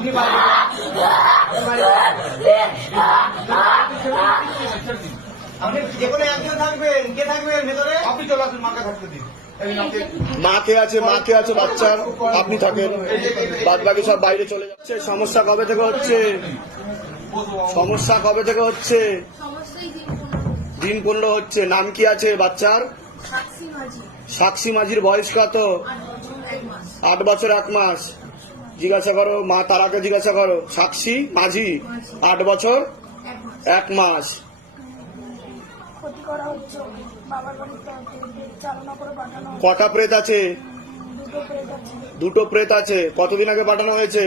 আপনি বাড়ি আপনি বাড়ি আপনি যে কোনো একজন থাকবেন কে থাকবেন ভেতরে আপনি চলে আসুন মাকে থাকতে দিন এই মা কে আছে মা কে আছে বাচ্চার আপনি থাকেন। বাদ বাকি সব বাইরে চলে যাচ্ছে। সমস্যা কবে থেকে হচ্ছে? সমস্যা কবে থেকে হচ্ছে? দিন পনেরো হচ্ছে। নাম কি আছে বাচ্চার? সাক্ষী মাঝির বয়স কত? আট বছর এক মাস আট বছর এক মাস জিজ্ঞাসা করো, মা তারাকে জিজ্ঞাসা করো, সাক্ষী, মাঝি, আট বছর, এক মাস। কটা প্রেত আছে? দুটো প্রেত আছে। কতদিন আগে পাঠানো হয়েছে?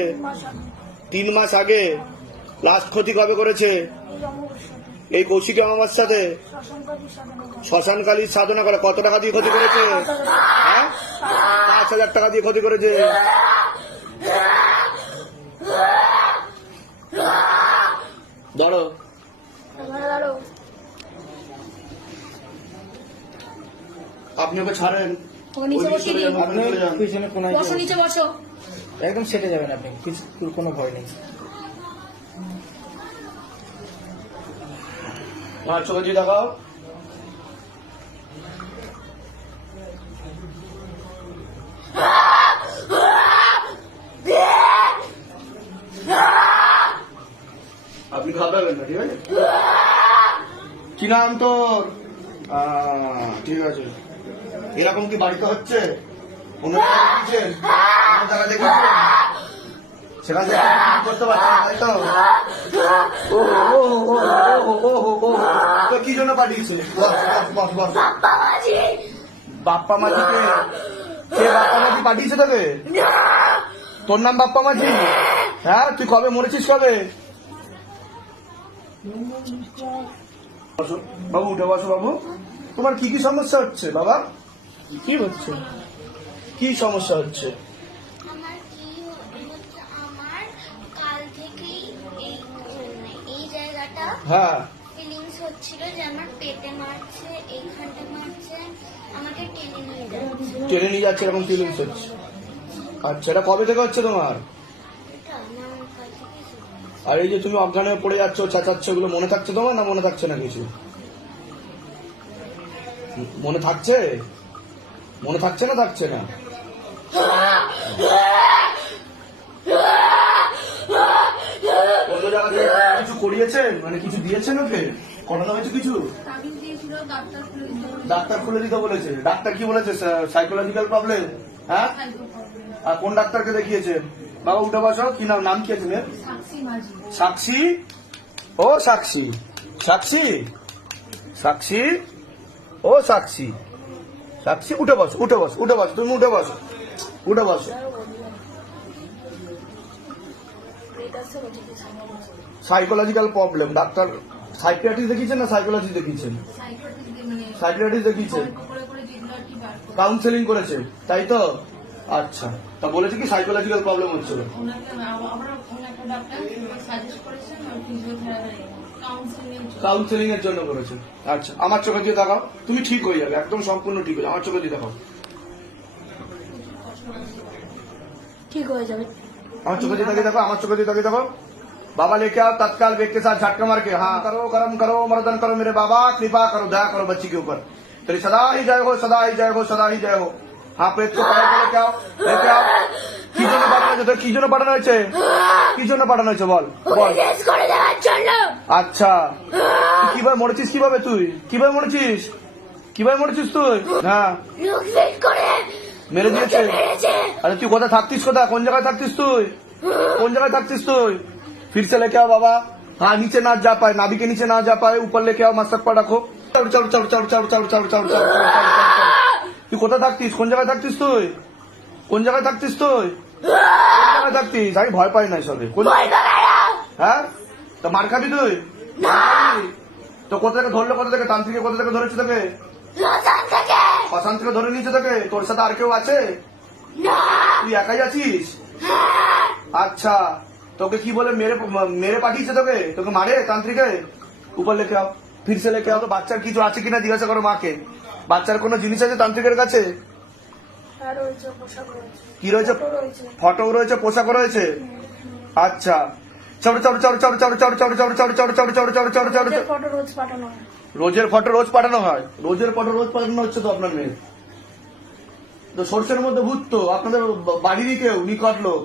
তিন মাস আগে। লাস্ট ক্ষতি কবে করেছে? এই কৌশিক অমাবস্যার সাথে? শ্মশানকালীর সাধনা করে কত টাকা দিয়ে ক্ষতি করেছে? হ্যাঁ? পাঁচ হাজার টাকা দিয়ে ক্ষতি করেছে। ধরো দাঁড়ো আপনি ওকে ছাড়েন। পিছনে কোনায় বসো নিচে বসো। একদম সেটে যাবেন আপনি। কিছু কোনো ভয় নেই। আমার চোখে দিয়ে দেখাও আপনি কি নাম তোর ঠিক আছে এরকম কি বাড়িতে হচ্ছে অন্য পারছেন তো জন্য পাঠিয়েছে বাপ্পা মাঝিকে কে বাপ্পা মাঝি পাঠিয়েছে তোকে তোর নাম বাপ্পা মাঝি হ্যাঁ তুই কবে মরেছিস কবে বাবু উঠে বসো বাবু। তোমার কি কি সমস্যা হচ্ছে বাবা? কি হচ্ছে? কি সমস্যা হচ্ছে? আমার কি হচ্ছে আমার কাল থেকেই এই এই জায়গাটা হ্যাঁ। ফিলিংস হচ্ছিল যে আমার পেটে মারছে এইখানটা মারছে আমাকে টেনে নিয়ে যাচ্ছে। টেনে নিয়ে যাচ্ছে এরকম ফিলিংস হচ্ছে। আচ্ছা এটা কবে থেকে হচ্ছে তোমার এটা আমার কাল থেকেই শুরু হয়েছে। আর এই যে তুমি অজ্ঞান হয়ে পড়ে যাচ্ছ চেঁচাচ্ছ এগুলো মনে থাকছে তোমার না মনে থাকছে না কিছু? মনে থাকছে? মনে থাকছে না থাকছে না? কিছু করিয়েছেন? মানে কিছু দিয়েছেন ওকে? করানো হয়েছে কিছু? ডাক্তার খুলে দিতে বলেছে। ডাক্তার কি বলেছে? সাইকোলজিক্যাল প্রবলেম হ্যাঁ? আর কোন ডাক্তারকে দেখিয়েছেন বাবা উঠে বসো। কি নাম নাম কি আছে মেয়ের? সাক্ষী ও সাক্ষী। সাক্ষী? সাক্ষী? ও সাক্ষী। সাক্ষী উঠে বস উঠে বস উঠে বস তুমি উঠে বস উঠে বস। সাইকোলজিক্যাল প্রবলেম ডাক্তার সাইকিয়াট্রিস্ট দেখিয়েছেন না সাইকোলজি দেখিয়েছেন? সাইকিয়াট্রিস্ট দেখিয়েছেন। কাউন্সেলিং করেছে তাই তো? আচ্ছা তা বলেছে কি সাইকোলজিক্যাল প্রবলেম হচ্ছিল ওনাকে আবার অন্য একটা ডাক্তার সাজেস্ট করেছেন ফিজিওথেরাপি কাউন্সিলিং কাউন্সেলিং এর জন্য করেছে আচ্ছা আমার চোখে দিয়ে দেখাও তুমি ঠিক হয়ে যাবে একদম সম্পূর্ণ ঠিক হয়ে যাবে আমার চোখে দিয়ে দেখাও ঠিক হয়ে যাবে আমার चोखे दी देखो আমার चोखे दी देखो बाबा लेके आओ तत्काल वेग के साथ झटका मार के हाँ करो कर्म करो मर्दन करो मेरे बाबा कृपा करो दया करो बच्ची के ऊपर तेरी सदा ही जय हो सदा ही जय हो सदा ही जय हो হাফ রেখো পায়ে কি জন্য পাঠানো হয়েছে তোর কি জন্য পাঠানো হয়েছে কি জন্য পাঠানো হয়েছে বল বল আচ্ছা কীভাবে মরেছিস কীভাবে তুই কীভাবে মরেছিস কীভাবে মরেছিস তুই হ্যাঁ মেরে দিয়েছে আরে তুই কোথায় থাকতিস কোথায় কোন জায়গায় থাকতিস তুই কোন জায়গায় থাকতিস তুই ফিরছে লেখে আও বাবা হ্যাঁ নিচে না যা পায় নাবিকে নিচে না যা পায় উপর লেখে আও মাস্টার পা রাখো চল চল চল চল চল চল চল চল চল তুই কোথায় থাকতিস? কোন জায়গায় থাকতিস তুই? কোন জায়গায় থাকতিস তুই? কোন জায়গায় থাকতিস? আমি ভয় পাই না সবে কোন হ্যাঁ? তো মার খাবি তুই? তো কোথা থেকে ধরলো কোথা থেকে? তান্ত্রিকে কোথা থেকে ধরেছে তোকে? শ্মশান থেকে। ধরে নিয়েছে তোকে? তোর সাথে আর কেউ আছে? তুই একাই আছিস? আচ্ছা তোকে কি বলে মেরে মেরে পাঠিয়েছে তোকে? তোকে মারে তান্ত্রিকে? উপর লেখে আও ফির লেখে বাচ্চার কিছু আছে কিনা জিজ্ঞাসা করো মাকে। বাচ্চার কোনো জিনিস আছে তান্ত্রিকের কাছে কি রয়েছে ফটো রয়েছে পোশাক রয়েছে আচ্ছা চলো চলো চলো ওদের ফটো রোজ পাঠানো হয় রোজের ফটো রোজ পাঠানো হয় রোজের ফটো রোজ পাঠানো হচ্ছে তো আপনার মেয়ে তো সর্ষের মধ্যে ভূত তো আপনাদের বাড়িরই কেউ নিকট লোক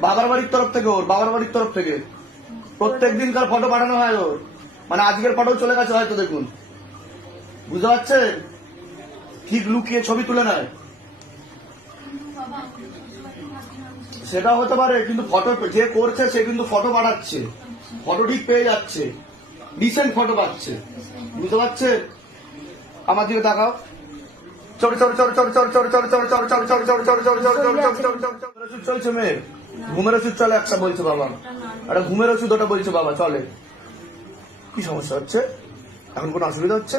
বাবার বাড়ির তরফ থেকে ওর বাবার বাড়ির তরফ থেকে প্রত্যেক দিনকার ফটো পাঠানো হয় ওর মানে আজকের ফটো চলে গেছে হয়তো দেখুন বুঝতে পারছেন ঠিক লুকিয়ে ছবি তুলে নেয় সেটা হতে পারে কিন্তু ফটো যে করছে সে কিন্তু ফটো পাঠাচ্ছে ফটো ঠিক পেয়ে যাচ্ছে রিসেন্ট ফটো পাচ্ছে বুঝতে পারছে আমার দিকে চল চল চলছে মেয়ে ঘুমের ওষুধ চলে একটা বলছে বাবা একটা ঘুমের ওষুধ ওটা বলছে বাবা চলে কি সমস্যা হচ্ছে এখন কোনো অসুবিধা হচ্ছে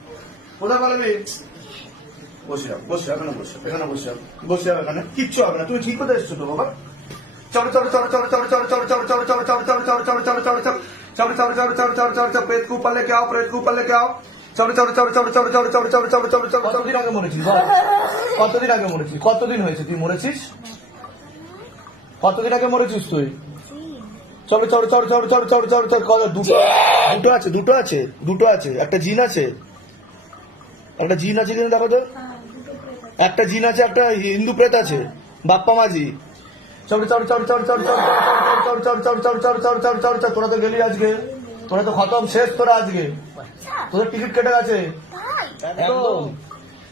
বসে বসে এখানে বসে কিচ্ছু হবে না কোথায় বাবা আও প্রেত কতদিন আগে মরেছিস কতদিন আগে মরেছিস হয়েছে তুই মরেছিস কতদিন আগে মরেছিস তুই চলো চলো চলো চলো চলো চলো চলো চলো দুটো দুটো আছে দুটো আছে দুটো আছে একটা জিন আছে একটা জিন আছে কিনা দেখো তো হ্যাঁ একটা জিন আছে একটা হিন্দু প্রেত আছে বাপ্পা মাঝি চল চল চল চল চল চল চল চল চল চল চল চল চল চল চল তোরা তো গেলি আজকে তোরা তো খতম শেষ তোরা আজকে তোদের টিকিট কেটে গেছে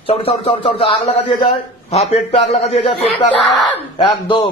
চল চল চল আগ লাগা দিয়ে যায় হ্যাঁ পেট পে আগ লাগা দিয়ে যায় পেট পে আগ একদম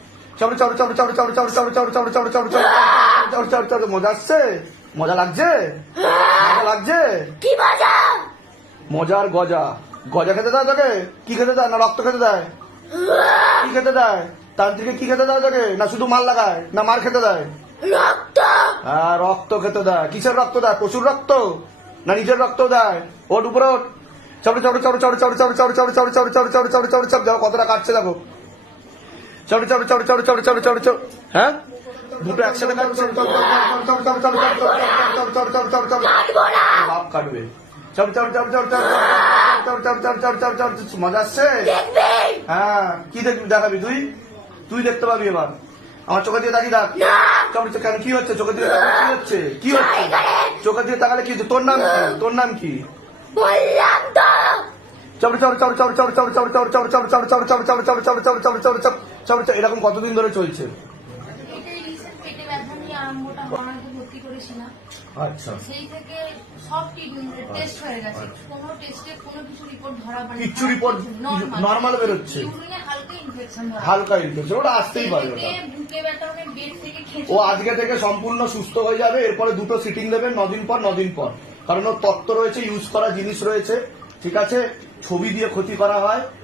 চল চল চল চল চল চল চল চল চল চল চল চল চল চল চল মজা আসছে মজা লাগছে মজা লাগছে কি মজা মজার গজা গজা খেতে দেয় তোকে কি খেতে দেয় না রক্ত খেতে দেয় কি খেতে দেয় তান্ত্রিকে কি খেতে দেয় তোকে না শুধু মাল লাগায় না মার খেতে দেয় রক্ত হ্যাঁ রক্ত খেতে দেয় কিসের রক্ত দেয় পশুর রক্ত না নিজের রক্ত দেয় ওট উপরে ওট চল চল চল চল চল চল চল চল চল চল চল চল চল চল দেখো কতটা কাটছে দেখো চল চল চল চল চল চল চল চল হ্যাঁ দুটো একসাথে কাটছে চল চল চল চল চল চল চল চল চল চল চল চল বাপ কাটবে চল চল চল চল চল চল চল চল চল চল চল চল মজা আসছে হ্যাঁ কি দেখবি দেখাবি তুই তুই দেখতে পাবি এবার আমার চোখে দিয়ে দাঁড়িয়ে দেখ চল চল, কেন কি হচ্ছে চোখে দিয়ে তাকালে কি হচ্ছে কি হচ্ছে চোখে দিয়ে তাকালে কি হচ্ছে তোর নাম কি তোর নাম কি বললাম তো চল চল চল চল চল চল চল চল চল চল চল চল চল চল চল চল চল এরকম কতদিন ধরে চলছে? আচ্ছা। সেই থেকে সব টেস্ট হয়ে গেছে। কোনো টেস্টে কোনো কিছু রিপোর্ট ধরা পড়েনি। হালকা ইনফেকশন হালকা ইনফেকশন ওটা আসতেই পারে ওটা। বুকে ব্যথা মানে বেড থেকে ও আজকে থেকে সম্পূর্ণ সুস্থ হয়ে যাবে এরপরে দুটো সিটিং দেবে নদিন পর নদিন পর। কারণ ওর তত্ত্ব রয়েছে ইউজ করা জিনিস রয়েছে ঠিক আছে? ছবি দিয়ে ক্ষতি করা হয়।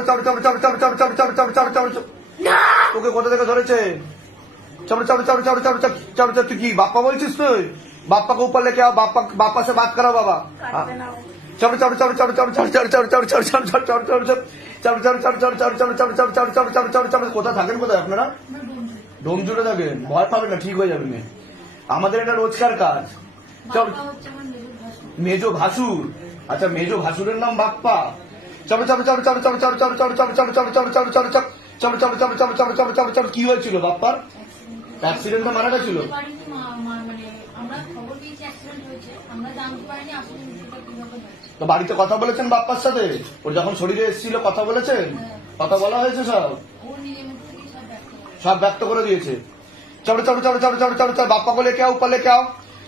চামড়ে চামড়ে চামড়ে চামড়ে চামড়ে চামড়ে চামড়ে চামড়ে চামড়ে তোকে কোথা থেকে ধরেছে চাপড়ে চাপড়ে চাপড়ে চাপড়ে চাপড়ে চাপড়ে চাপড়ে চাপড়ে তুই কি বাপ্পা বলছিস তুই বাপ্পা উপর ऊपर लेके বাপ্পা সে বাদ করা বাবা करो बाबा चलो चलो चलो चलो चलो चलो चलो चलो चलो चलो चलो चलो चलो चलो চলো চলো চলো চলো চলো চলো চলো চলো কোথায় থাকেন কোথায় আপনারা ডোমজুড়ে থাকেন ভয় পাবেন না ঠিক হয়ে যাবেন আমাদের এটা রোজকার কাজ চল মেজো ভাসুর আচ্ছা মেজো ভাসুরের নাম বাপ্পা কি হয়েছিল বাপ্পার অ্যাক্সিডেন্টটা মারা ছিল তো বাড়িতে কথা বলেছেন বাপ্পার সাথে ওর যখন শরীরে এসেছিল কথা বলেছেন কথা বলা হয়েছে সব সব ব্যক্ত করে দিয়েছে চলো চলো চলো চলো চলো চলো বাপ্পা বলে কেউ পালে কেউ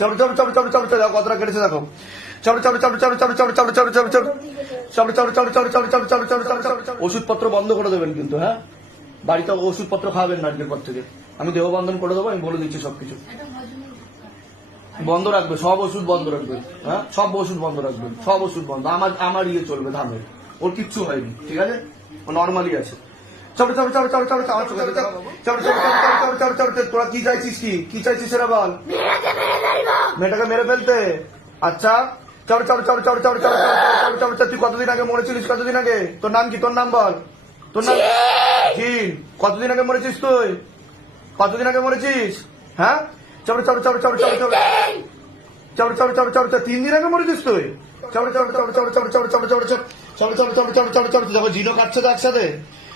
চলো চলো চলো চলো চলো চলো কতটা কেটেছে দেখো চলো চলো চলো চলো চলো চলো চলো চলো চলো চলো চলো চলো চলো চলো চলো চলো চলো চলো চলো ওষুধপত্র বন্ধ করে দেবেন কিন্তু হ্যাঁ বাড়িতে ওষুধপত্র খাওয়াবেন না পর থেকে আমি দেহ বন্ধন করে দেবো আমি বলে দিচ্ছি সবকিছু বন্ধ রাখবে সব ওষুধ বন্ধ রাখবে হ্যাঁ সব ওষুধ বন্ধ রাখবে সব ওষুধ বন্ধ আমার আমার ইয়ে চলবে ধামের ওর কিচ্ছু হয়নি ঠিক আছে ও নর্মালি আছে চলো চলো চলো চলো চলো চলো চলো চলো চলো চলো চলো চলো চলো চলো চলো তোরা কি চাইছিস কি কি চাইছিস সেটা বল মেয়েটাকে মেরে ফেলতে আচ্ছা চলো চলো চলো চলো চলো চলো চলো চলো চলো তুই কতদিন আগে মরেছিলিস কতদিন আগে তোর নাম কি তোর নাম বল তোর নাম জিন কতদিন আগে মরেছিস তুই কতদিন আগে মরেছিস হ্যাঁ চলো চলো চলো চলো চলো চলো চলো চলো চলো চলো চলো তিন দিন আগে মরেছিস তুই চলো চলো চলো চলো চলো চলো চলো চলো চলো চলো চলো চলো চলো চলো চলো দেখো জিনো কাটছে তো একসাথে